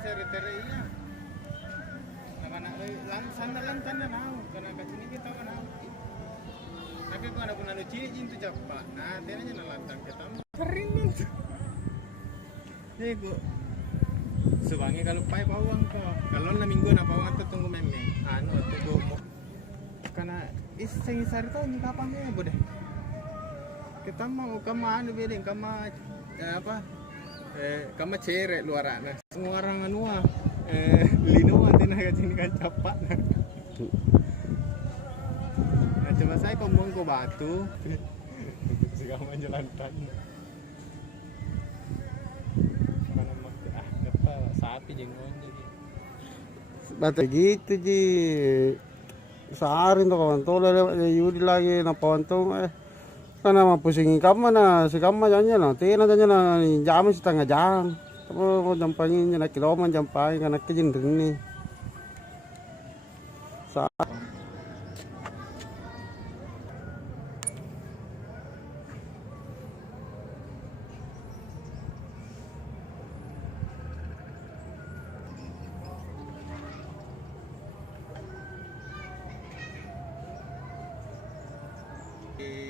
seri-seri iya. Nak sandalan tanda nau karena kasini kita kan nau. Tapi kau ada pun lucu itu cepat. Nah, tiada nalantang kita. Kering itu. Nih gua sebangi kalau pai bawang kok. Kalau na minggu na bawang tu tunggu meme. Anu tu gua karena iseng isar tu ni kapan ni boleh. Kita mau kemana bedeng kama apa? Kama cere luar na. Semua orang anu lino antena sini kan cepat. Nah, coba saya ngomong ke batu. Sekarang jalan tan. Sapi jenggon jadi bata gitu ji sehari tuh kawan tuh lewat Yudi lagi na pontong karena mau pusingin kamu na si kamu jangan na tina jangan na jam setengah jam tapi mau jampangin na kiloman jampangin karena kejin ini di